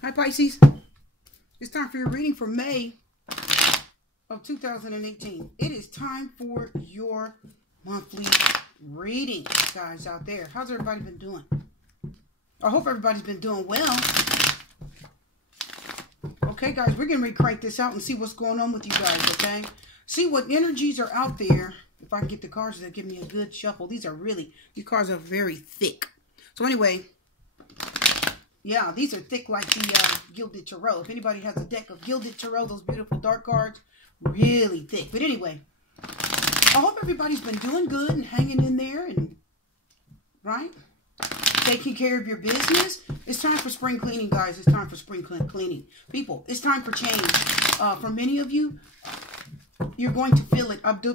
Hi, Pisces. It's time for your reading for May of 2018. It is time for your monthly reading, guys, out there. How's everybody been doing? I hope everybody's been doing well. Okay, guys, we're going to crank this out and see what's going on with you guys, okay? See what energies are out there. If I can get the cards that give me a good shuffle. These cards are very thick. So anyway, yeah, these are thick like the Gilded Tarot. If anybody has a deck of Gilded Tarot, those beautiful dark cards, really thick. But anyway, I hope everybody's been doing good and hanging in there and, right? Taking care of your business. It's time for spring cleaning, guys. It's time for spring cleaning. People, it's time for change. For many of you, you're going to feel it. I do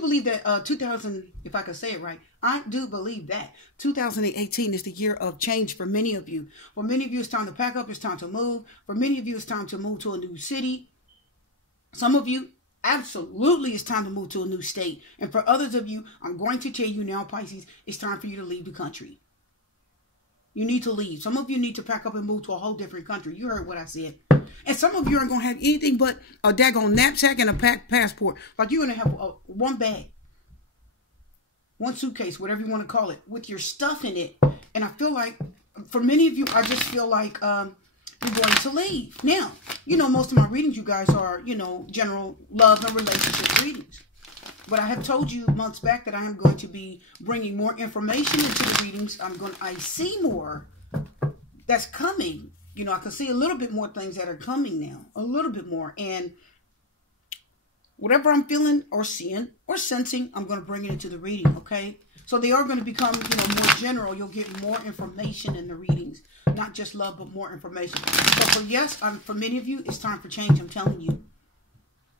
believe that 2000, if I can say it right, I do believe that 2018 is the year of change for many of you. For many of you, it's time to pack up. It's time to move. For many of you, it's time to move to a new city. Some of you, absolutely, it's time to move to a new state. And for others of you, I'm going to tell you now, Pisces, it's time for you to leave the country. You need to leave. Some of you need to pack up and move to a whole different country. You heard what I said. And some of you aren't going to have anything but a daggone knapsack and a packed passport. Like you're going to have one bag, one suitcase, whatever you want to call it, with your stuff in it. And I feel like, for many of you, I just feel like you're going to leave. Now, you know, most of my readings, you guys, are, you know, general love and relationship readings. But I have told you months back that I am going to be bringing more information into the readings. I see more that's coming. You know, I can see a little bit more things that are coming now. A little bit more. And whatever I'm feeling or seeing or sensing, I'm going to bring it into the reading, okay? So they are going to become, you know, more general. You'll get more information in the readings. Not just love, but more information. So for many of you, it's time for change. I'm telling you.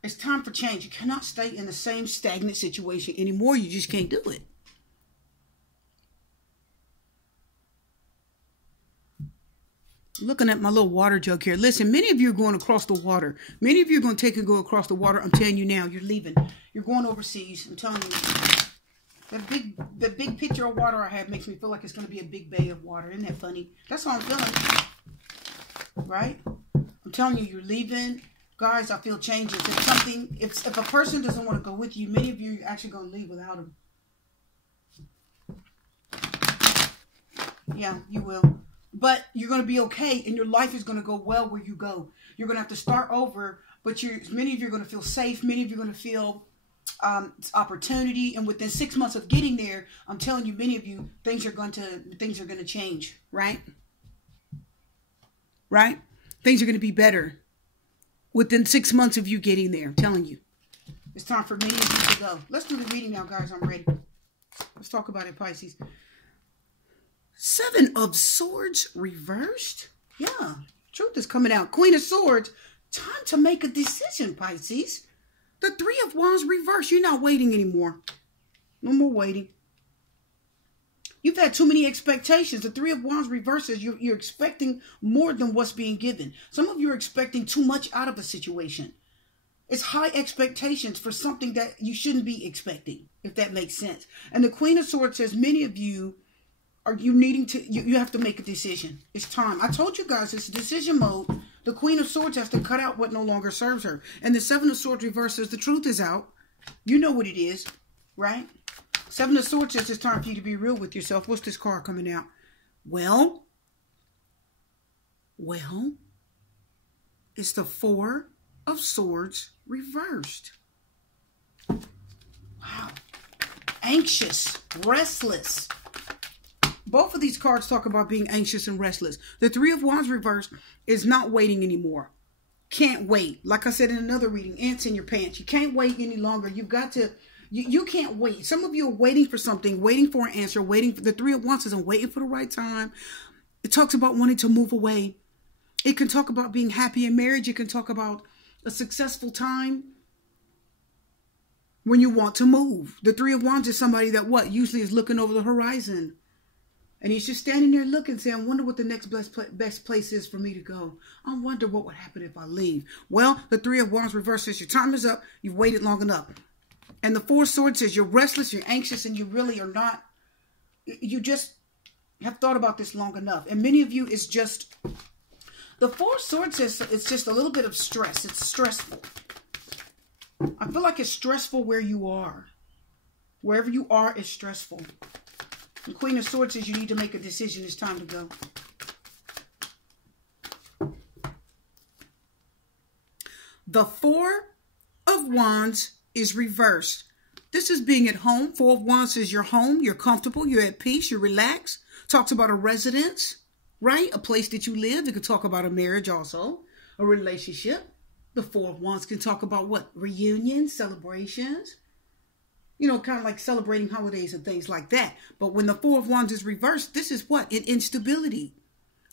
It's time for change. You cannot stay in the same stagnant situation anymore. You just can't do it. Looking at my little water jug here. Listen, many of you are going across the water. Many of you are going to take and go across the water. I'm telling you now, you're leaving. You're going overseas. I'm telling you. The big picture of water I have makes me feel like it's going to be a big bay of water. Isn't that funny? That's how I'm feeling. Right? I'm telling you, you're leaving. Guys, I feel changes. If a person doesn't want to go with you, many of you are actually going to leave without them. Yeah, you will. But you're going to be okay, and your life is going to go well where you go. You're going to have to start over, but many of you are going to feel safe. Many of you are going to feel opportunity, and within 6 months of getting there, I'm telling you, many of you, things are going to change, right? Right? Things are going to be better. Within 6 months of you getting there, I'm telling you. It's time for many of you to go. Let's do the reading now, guys. I'm ready. Let's talk about it, Pisces. 7 of Swords reversed. Yeah, truth is coming out. Queen of Swords. Time to make a decision, Pisces. The 3 of Wands reversed. You're not waiting anymore. No more waiting. You've had too many expectations. The 3 of Wands reverses. You're expecting more than what's being given. Some of you are expecting too much out of a situation. It's high expectations for something that you shouldn't be expecting, if that makes sense. And the Queen of Swords says many of you you have to make a decision. It's time. I told you guys it's decision mode. The Queen of Swords has to cut out what no longer serves her. And the 7 of Swords reverses. The truth is out. You know what it is, right? 7 of Swords says it's time for you to be real with yourself. What's this card coming out? Well, it's the 4 of Swords reversed. Wow. Anxious, restless. Both of these cards talk about being anxious and restless. The 3 of Wands reversed is not waiting anymore. Can't wait. Like I said in another reading, ants in your pants. You can't wait any longer. You've got to... You can't wait. Some of you are waiting for something, waiting for an answer, waiting for the 3 of Wands isn't waiting for the right time. It talks about wanting to move away. It can talk about being happy in marriage. It can talk about a successful time when you want to move. The 3 of Wands is somebody that usually is looking over the horizon. And he's just standing there looking, saying, I wonder what the next best place is for me to go. I wonder what would happen if I leave. Well, the 3 of Wands reverses. Your time is up. You've waited long enough. And the 4 of Swords says you're restless, you're anxious, and you really are not. You just have thought about this long enough. And many of you, it's just The Four of Swords says it's just a little bit of stress. It's stressful. I feel like it's stressful where you are. Wherever you are is stressful. The Queen of Swords says you need to make a decision. It's time to go. The Four of Wands is reversed. This is being at home. Four of Wands is your home. You're comfortable. You're at peace. You're relaxed. Talks about a residence, right? A place that you live. It could talk about a marriage also. A relationship. The Four of Wands can talk about what? Reunions, celebrations. You know, kind of like celebrating holidays and things like that. But when the Four of Wands is reversed, this is what? An instability.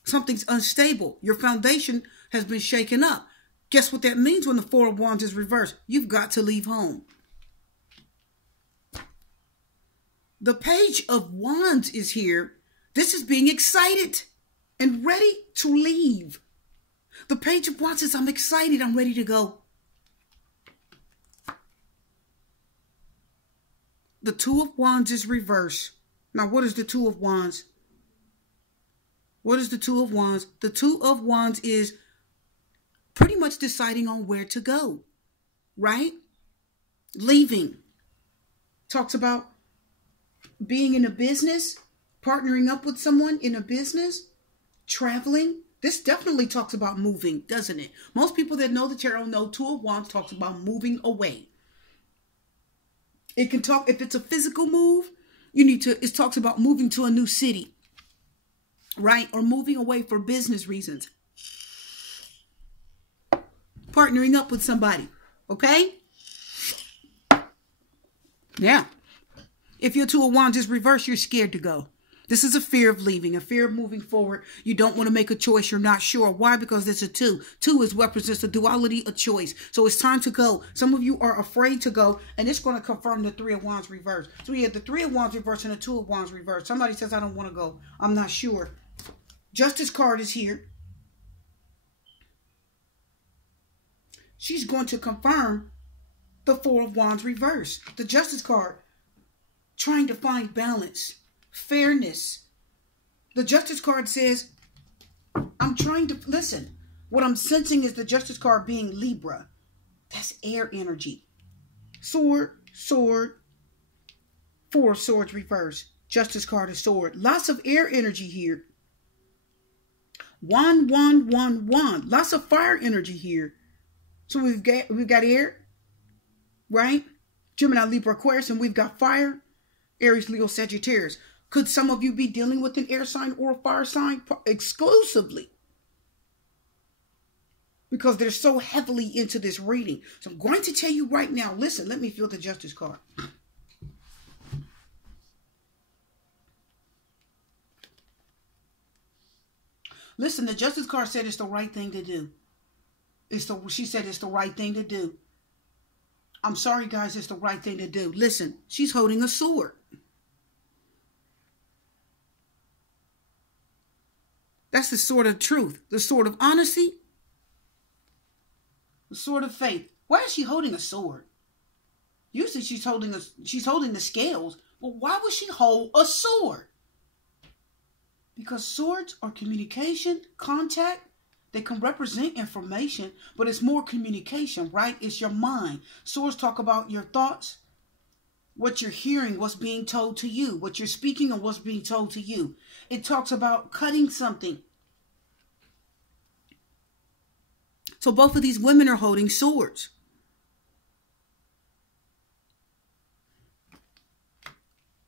Something's unstable. Your foundation has been shaken up. Guess what that means when the Four of Wands is reversed? You've got to leave home. The Page of Wands is here. This is being excited and ready to leave. The Page of Wands says, I'm excited. I'm ready to go. The Two of Wands is reversed. Now, what is the Two of Wands? What is the Two of Wands? The Two of Wands is pretty much deciding on where to go, right? Leaving. Talks about being in a business, partnering up with someone in a business, traveling. This definitely talks about moving, doesn't it? Most people that know the tarot know Two of Wands talks about moving away. It can talk, if it's a physical move, it talks about moving to a new city, right? Or moving away for business reasons. Partnering up with somebody, okay? Yeah. If your Two of Wands is reversed, you're scared to go. This is a fear of leaving, a fear of moving forward. You don't want to make a choice. You're not sure. Why? Because it's a two. Two represents the duality of choice. So it's time to go. Some of you are afraid to go, and it's going to confirm the Three of Wands reverse. So we have the Three of Wands reverse and the Two of Wands reverse. Somebody says, I don't want to go. I'm not sure. Justice card is here. She's going to confirm the Four of Wands reverse. The Justice card, trying to find balance, fairness. The Justice card says, I'm trying to, listen, what I'm sensing is the Justice card being Libra. That's air energy. Sword, sword, Four of Swords reverse. Justice card is sword. Lots of air energy here. Wand, wand, wand, wand. Lots of fire energy here. So we've got air, right? Gemini, Libra, Aquarius, and we've got fire. Aries, Leo, Sagittarius. Could some of you be dealing with an air sign or a fire sign exclusively? Because they're so heavily into this reading. So I'm going to tell you right now, listen, let me feel the Justice card. Listen, the Justice card said it's the right thing to do. She said it's the right thing to do. I'm sorry, guys, it's the right thing to do. Listen, she's holding a sword. That's the sword of truth, the sword of honesty, the sword of faith. Why is she holding a sword? Usually she's holding the scales. Well, why would she hold a sword? Because swords are communication, contact. They can represent information, but it's more communication, right? It's your mind. Swords talk about your thoughts, what you're hearing, what's being told to you, what you're speaking and what's being told to you. It talks about cutting something. So both of these women are holding swords.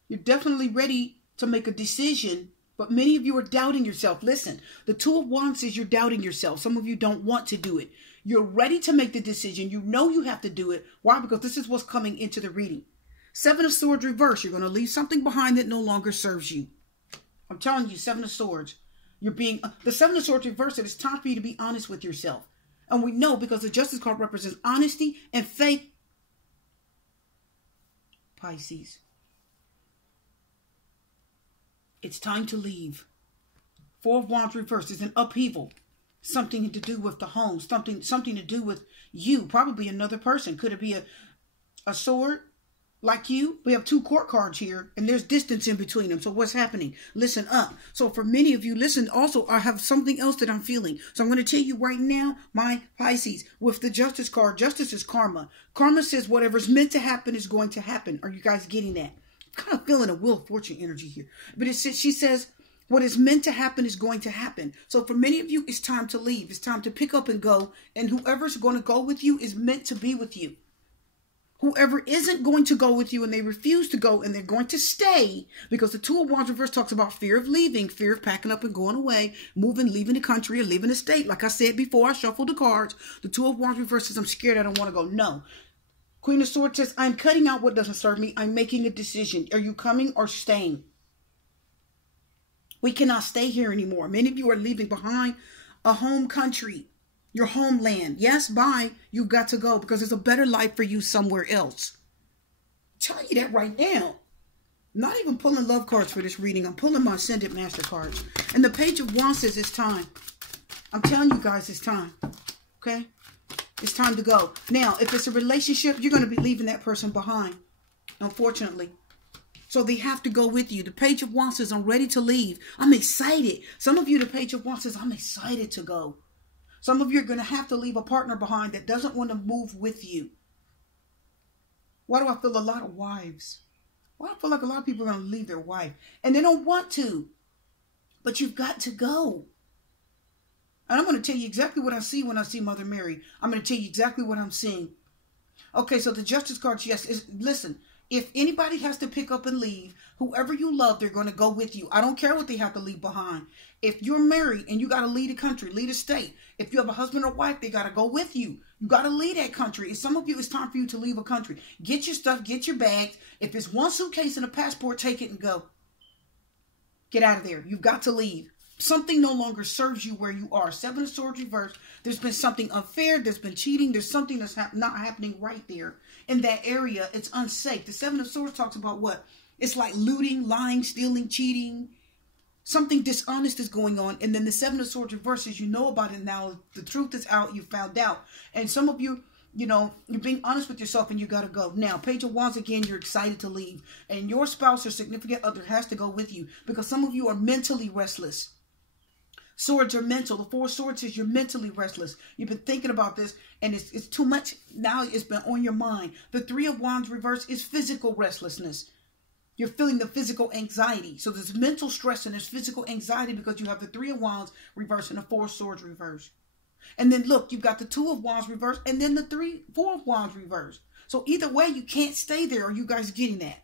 You're definitely ready to make a decision. But many of you are doubting yourself. Listen, the Two of Wands says you're doubting yourself. Some of you don't want to do it. You're ready to make the decision. You know you have to do it. Why? Because this is what's coming into the reading. Seven of Swords reverse. You're going to leave something behind that no longer serves you. I'm telling you, Seven of Swords. The Seven of Swords reverse. It is time for you to be honest with yourself. And we know because the Justice card represents honesty and faith. Pisces. It's time to leave. Four of Wands reversed is an upheaval. Something to do with the home. Something to do with you. Probably another person. Could it be a sword? like you, we have 2 court cards here, and there's distance in between them. So what's happening? Listen up. So for many of you, listen, also, I have something else that I'm feeling. So I'm going to tell you right now, my Pisces, with the Justice card, Justice is karma. Karma says whatever's meant to happen is going to happen. Are you guys getting that? I'm kind of feeling a Wheel of Fortune energy here. But it says, she says, what is meant to happen is going to happen. So for many of you, it's time to leave. It's time to pick up and go. And whoever's going to go with you is meant to be with you. Whoever isn't going to go with you and they refuse to go and they're going to stay, because the 2 of Wands reverse talks about fear of leaving, fear of packing up and going away, moving, leaving the country or leaving the state. Like I said before, I shuffled the cards. The 2 of Wands reverse says, I'm scared, I don't want to go. No. Queen of Swords says, I'm cutting out what doesn't serve me. I'm making a decision. Are you coming or staying? We cannot stay here anymore. Many of you are leaving behind a home country. Your homeland. Yes, bye. You've got to go because there's a better life for you somewhere else. I'm telling you that right now. I'm not even pulling love cards for this reading. I'm pulling my Ascendant Master cards. And the Page of Wands says it's time. I'm telling you guys it's time. Okay? It's time to go. Now, if it's a relationship, you're going to be leaving that person behind. Unfortunately. So they have to go with you. The Page of Wands says, I'm ready to leave. I'm excited. Some of you, the Page of Wands says, I'm excited to go. Some of you are going to have to leave a partner behind that doesn't want to move with you. Why do I feel a lot of wives? Why do I feel like a lot of people are going to leave their wife? And they don't want to. But you've got to go. And I'm going to tell you exactly what I see when I see Mother Mary. I'm going to tell you exactly what I'm seeing. Okay, so the Justice card, yes, listen. If anybody has to pick up and leave, whoever you love, they're going to go with you. I don't care what they have to leave behind. If you're married and you got to lead a country, lead a state. If you have a husband or wife, they got to go with you. You got to lead that country. If some of you, it's time for you to leave a country. Get your stuff, get your bags. If it's 1 suitcase and a passport, take it and go. Get out of there. You've got to leave. Something no longer serves you where you are. 7 of Swords reversed. There's been something unfair. There's been cheating. There's something that's not happening right there. In that area, it's unsafe. The 7 of Swords talks about what? It's like looting, lying, stealing, cheating. Something dishonest is going on. And then the 7 of Swords reverses, you know about it now. The truth is out. You found out. And some of you, you know, you're being honest with yourself and you got to go. Now, Page of Wands, again, you're excited to leave. And your spouse or significant other has to go with you. Because some of you are mentally restless. Swords are mental. The 4 of Swords says you're mentally restless. You've been thinking about this and it's too much. Now it's been on your mind. The 3 of Wands reverse is physical restlessness. You're feeling the physical anxiety. So there's mental stress and there's physical anxiety because you have the 3 of Wands reverse and the 4 of Swords reverse. And then look, you've got the 2 of Wands reverse and then the 4 of Wands reverse. So either way, you can't stay there. Are you guys getting that?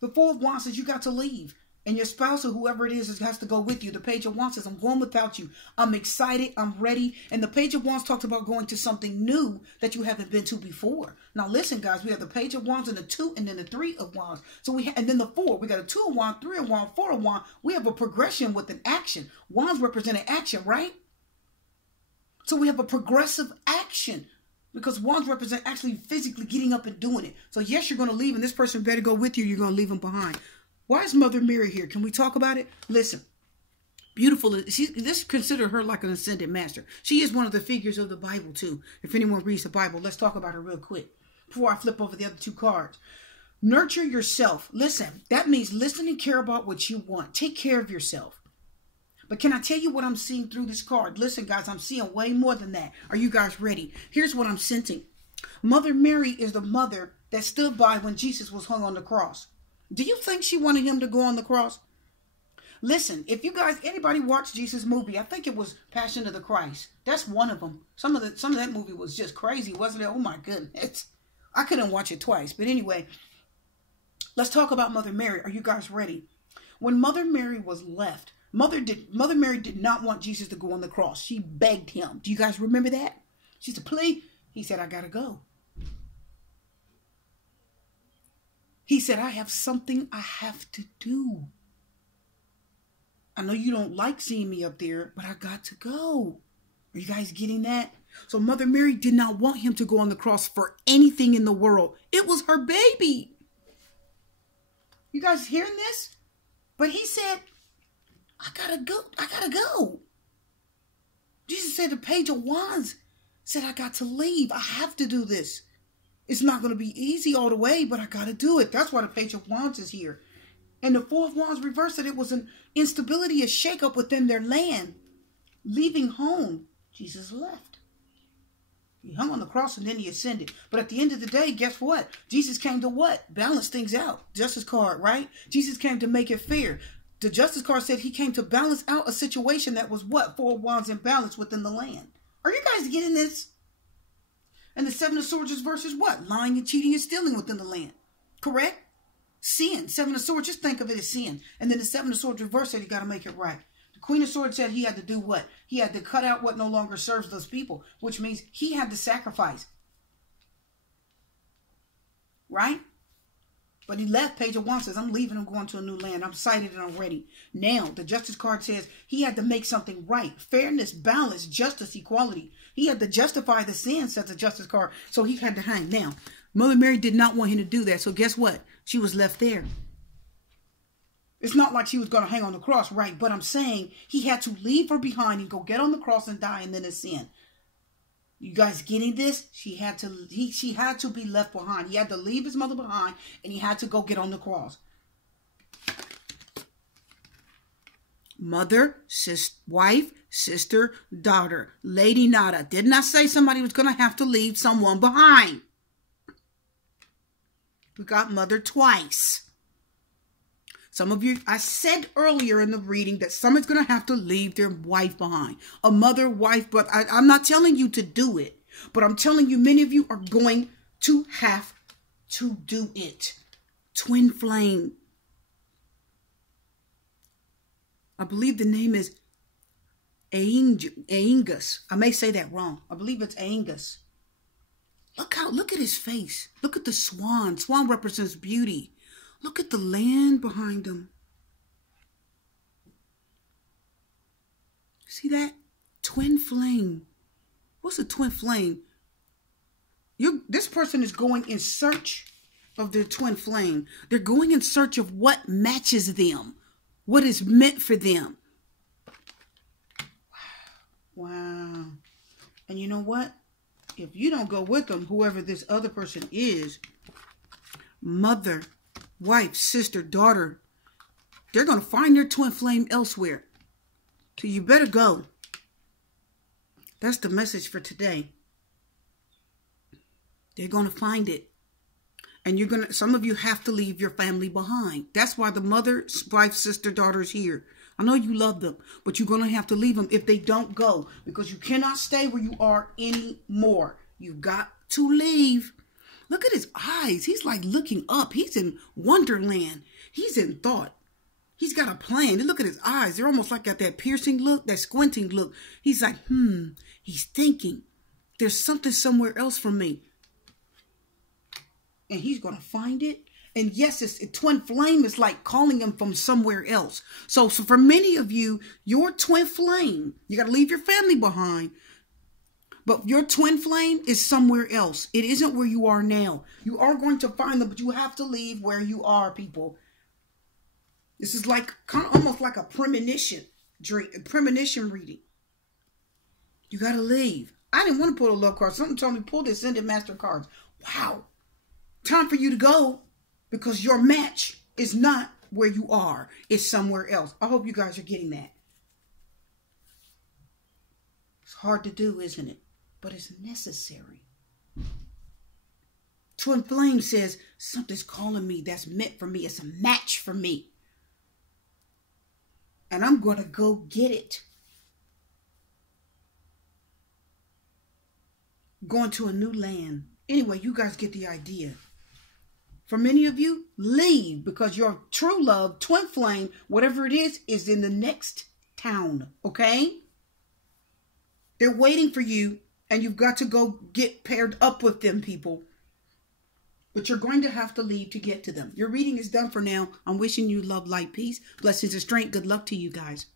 The 4 of Wands says you got to leave. And your spouse or whoever it is has to go with you. The Page of Wands says, I'm going without you. I'm excited. I'm ready. And the Page of Wands talks about going to something new that you haven't been to before. Now listen, guys, we have the Page of Wands and the 2 and then the 3 of Wands. So and then the 4. We got a 2 of Wands, 3 of Wands, 4 of Wands. We have a progression with an action. Wands representing action, right? So we have a progressive action. Because Wands represent actually physically getting up and doing it. So yes, you're going to leave and this person better go with you. You're going to leave them behind. Why is Mother Mary here? Can we talk about it? Listen, beautiful. Let's consider her like an ascended master. She is one of the figures of the Bible too. If anyone reads the Bible, let's talk about her real quick before I flip over the other 2 cards. Nurture yourself. Listen, that means listen and care about what you want. Take care of yourself. But can I tell you what I'm seeing through this card? Listen, guys, I'm seeing way more than that. Are you guys ready? Here's what I'm sensing. Mother Mary is the mother that stood by when Jesus was hung on the cross. Do you think she wanted him to go on the cross? Listen, if you guys, anybody watched Jesus' movie, I think it was Passion of the Christ. That's one of them. Some of that movie was just crazy, wasn't it? Oh my goodness. I couldn't watch it twice. But anyway, let's talk about Mother Mary. Are you guys ready? When Mother Mary was left, Mother Mary did not want Jesus to go on the cross. She begged him. Do you guys remember that? She said, please. He said, I gotta go. He said, I have something I have to do. I know you don't like seeing me up there, but I got to go. Are you guys getting that? So Mother Mary did not want him to go on the cross for anything in the world. It was her baby. You guys hearing this? But he said, I gotta go. I gotta go. Jesus said the Page of Wands said, I got to leave. I have to do this. It's not going to be easy all the way, but I got to do it. That's why the Page of Wands is here. And the Four of Wands reversed that it was an instability, a shakeup within their land. Leaving home, Jesus left. He hung on the cross and then he ascended. But at the end of the day, guess what? Jesus came to what? Balance things out. Justice card, right? Jesus came to make it fair. The Justice card said he came to balance out a situation that was what? Four of Wands imbalance within the land. Are you guys getting this? And the Seven of Swords is versus what? Lying and cheating and stealing within the land. Correct? Sin. Seven of Swords, just think of it as sin. And then the Seven of Swords reverse said he got to make it right. The Queen of Swords said he had to do what? He had to cut out what no longer serves those people, which means he had to sacrifice. Right? But he left. Page of Wands says, I'm leaving. I'm going to a new land. I'm sighted and I'm ready. Now, the Justice card says he had to make something right. Fairness, balance, justice, equality. He had to justify the sin, says the Justice card. So he had to hang. Now, Mother Mary did not want him to do that. So guess what? She was left there. It's not like she was going to hang on the cross, right? But I'm saying he had to leave her behind and go get on the cross and die and then ascend. You guys getting this? She had to be left behind. He had to leave his mother behind and he had to go get on the cross. Mother, wife, sister, daughter. Lady Nada. Did not say somebody was going to have to leave someone behind. We got mother twice. Some of you, I said earlier in the reading that someone's going to have to leave their wife behind. A mother, wife, but I'm not telling you to do it. But I'm telling you, many of you are going to have to do it. Twin flame. I believe the name is Aengus. I may say that wrong. I believe it's Aengus. Look at his face. Look at the swan. Swan represents beauty. Look at the land behind him. See that? Twin flame. What's a twin flame? This person is going in search of their twin flame. They're going in search of what matches them. What is meant for them. Wow. And you know what? If you don't go with them, whoever this other person is, mother, wife, sister, daughter, they're going to find their twin flame elsewhere. So you better go. That's the message for today. They're going to find it. And some of you have to leave your family behind. That's why the mother, wife, sister, daughter is here. I know you love them, but you're going to have to leave them if they don't go. Because you cannot stay where you are anymore. You've got to leave. Look at his eyes. He's like looking up. He's in wonderland. He's in thought. He's got a plan. Look at his eyes. They're almost like got that piercing look, that squinting look. He's like, He's thinking. There's something somewhere else for me. And he's going to find it. And yes, twin flame is like calling him from somewhere else. So for many of you, your twin flame, you got to leave your family behind. But your twin flame is somewhere else. It isn't where you are now. You are going to find them, but you have to leave where you are, people. This is like kind of almost like a premonition reading. You got to leave. I didn't want to pull a love card. Something told me pull the Ascended Master cards. Wow. Time for you to go because your match is not where you are. It's somewhere else. I hope you guys are getting that. It's hard to do, isn't it? But it's necessary. Twin flame says something's calling me that's meant for me. It's a match for me. And I'm going to go get it. Going to a new land. Anyway, you guys get the idea. For many of you, leave because your true love, twin flame, whatever it is in the next town. Okay? They're waiting for you. And you've got to go get paired up with them, people. But you're going to have to leave to get to them. Your reading is done for now. I'm wishing you love, light, peace, blessings, and strength. Good luck to you guys.